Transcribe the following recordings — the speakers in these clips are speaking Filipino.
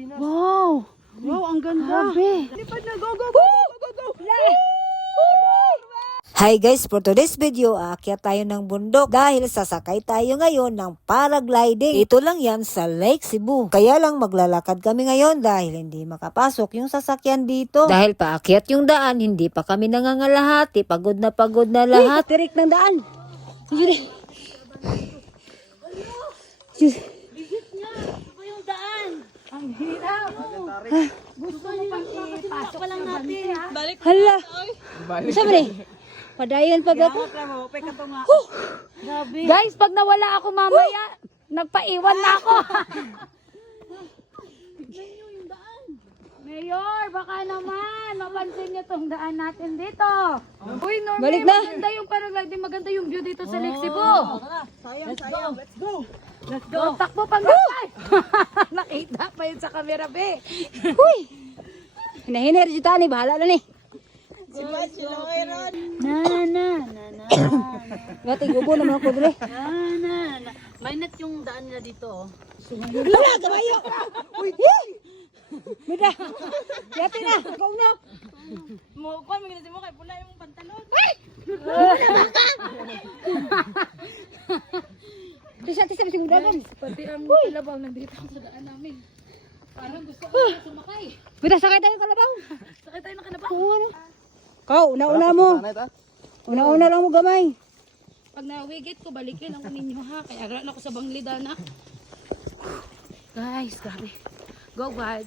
Wow! Wow, ang ganda. Grabe! Lipad na, go, go, go, go, go, go. Hi guys, for today's video, aakyat tayo ng bundok dahil sasakay tayo ngayon ng paragliding. Ito lang yan sa Lake Cebu. Kaya lang maglalakad kami ngayon dahil hindi makapasok yung sasakyan dito. Dahil paakyat yung daan, hindi pa kami nangangalahati. Pagod na lahat. Tirik ng daan! Sige! Gusto mo pang ipasok pa lang natin. Balik. Hala! Isa mo padayon pa ba ito? Grabe. Guys, pag nawala ako mamaya, nagpaiwan na ako. Mayor, baka naman mapansin niyo tong daan natin dito. Uy, Norme, Balik na. maganda yung paragliding, maganda yung view dito sa Lake Cebu. Sayang, let's go. Let's go. Takbo pang gapay. Nakita pa yun sa camera, be. Uy! Hinahinir dito, ani. Bahala na ni. Sila Aaron. Na. Gati, gubo naman ako dali. Na. Mainit yung daan nila dito. Wala, kamayo! Uy! Mida! Yati na! Ikaw na! Mo kay pula yung pantalon. Tisa, bising dagan. Pati ang kalabaw nandito sa daan namin. Parang gusto ko na sumakay. Mida, sakay tayo kalabaw. Sakay tayo ng kanabaw. Oo, ano? Kau, una-una mo. Una-una lang mo gamay. Pag nawigit ko, balikin ako ninyo ha. Kaya agad na ako sa Banglidana. Guys, grabe. Go, Baj.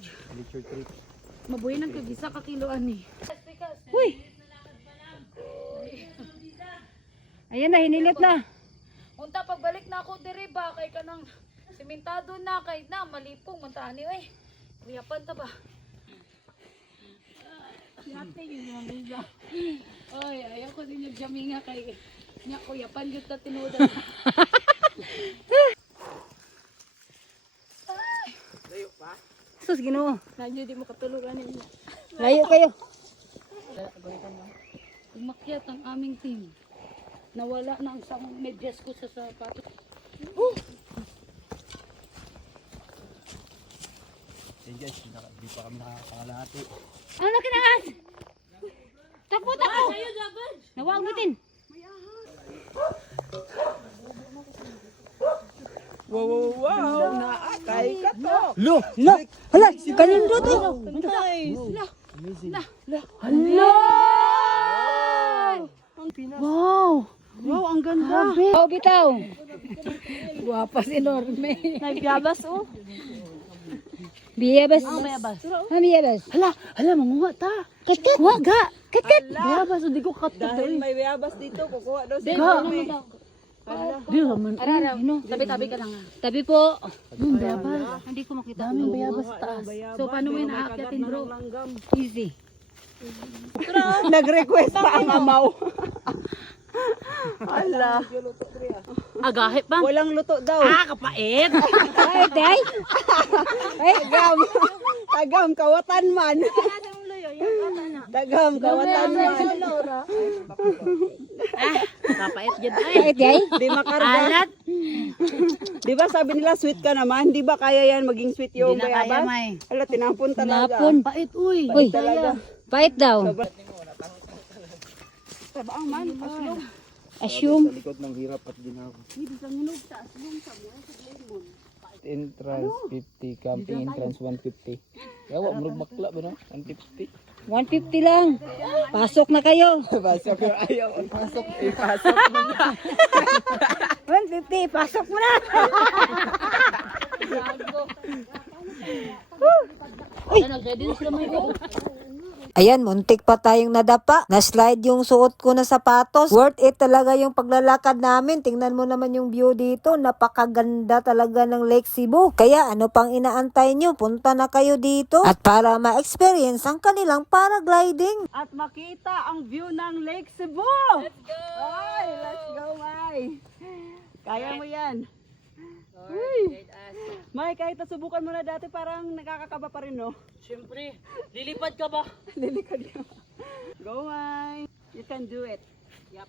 Mabuhay ng kagisa kakiloan eh. Uy! Ayan na, hinilit na. Unta, pagbalik na ako diri ba, kay ka ng simentado na, kay na, malipong, mantani eh. Kuyapan ta ba? Yate yun yung amiga. Oy, ayaw ko din yung jaminga kay niya kuyapan yun ta tinudan. Layo pa. Sus, Ginoo. Nanyo di mo katulugan ninyo. Layo kayo. Umakyat ang aming team. Nawala na ang isang medyas ko sa sapatos. Guys, hindi pa kami nakakalahati. Ano na kinangas? Takbo! Nawang bitin. Wow, naakay ka to. Lo! Hala, kanindo to. Nice. Hala! Wow! Wow, ang ganda. Oh, bitaw. Guwapa si Norme. Nagbiyabas oh. Biyabas. Biyabas. Biyabas. Hala, manguha ta. Kat-kat. Waga. Kat-kat. Biyabas, hindi ko dahil may biyabas dito, kukuha daw si Di naman. Arara, tabi-tabi ka lang ha. Tabi po. Bayabas. Hindi ko makita. Daming bayabas sa taas. So, paano mo yung naakyatin, bro? Easy. Nag-request pa ang amaw. Hala. Agahit pa. Walang luto daw. Kapait. Ay, day. Tagam, kawatan man. Tagam, kawatan man. Kapait dyan. Kapait, day. Di makarga. Di ba sabi nila sweet ka naman? Di ba kaya yan maging sweet yung bayabas? Hala, tinampon talaga. Pait, uy. Uy, Talaga. pait daw. Trabaang man, aslong. Assume. Sa likod ng hirap at ginawa. Entrance 50, camping entrance 150. Yawa, murag bakla ba no? 150. 150 lang. Pasok na kayo. Pasok pero ayaw. Pasok, ipasok mo na. 150, pasok mo na. Uy, nag-ready na sila may go. Ayan, muntik pa tayong nadapa. Na-slide yung suot ko na sapatos. Worth it talaga yung paglalakad namin. Tingnan mo naman yung view dito. Napakaganda talaga ng Lake Cebu. Kaya ano pang inaantay nyo? Punta na kayo dito. At para ma-experience ang kanilang paragliding. At makita ang view ng Lake Cebu. Let's go! Ay, let's go, Mai. Kaya mo yan. Uy. Mai, kahit nasubukan mo na dati, parang nakakakaba pa rin, no? Siyempre, lilipad ka ba? Lilikad ka. Go, Mai. You can do it. Yep.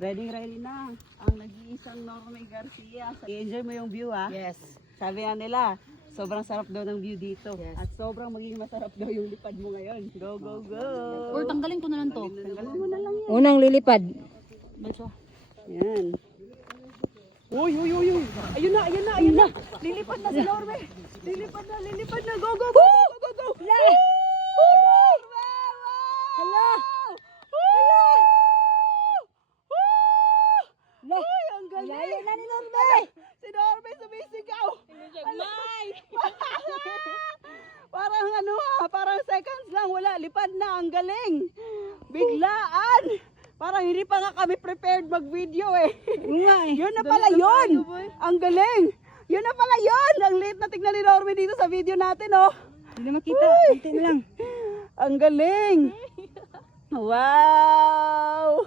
Ready na ang nag-iisang Norme Garcia. I-enjoy mo yung view, ha? Yes. Sabi nga nila, sobrang sarap daw ng view dito. At sobrang magiging masarap daw yung lipad mo ngayon. Go, go, go! Or tanggalin ko na lang to. Tanggalin mo na lang yan. Unang lilipad. Ito. Yan. Uy, uy, uy, uy. Ayun na, ayun na, ayun na. Lilipad na si Norme. Lilipad na, lilipad na. Go, go, go, go, go, go. Hala! Norme! Hala! Hala! Uy, ang galing. Layo na ni Norme! Si Norme sumisigaw. May! Parang ano parang seconds lang. Wala, lipad na. Ang galing. Biglaan. Parang hindi pa nga kami prepared mag-video eh. Yun na pala yun. Ang galing. Yun na pala yun. Ang late na tignan ni Norme dito sa video natin, oh. Hindi na makita. Kunti na lang. Ang galing. Wow.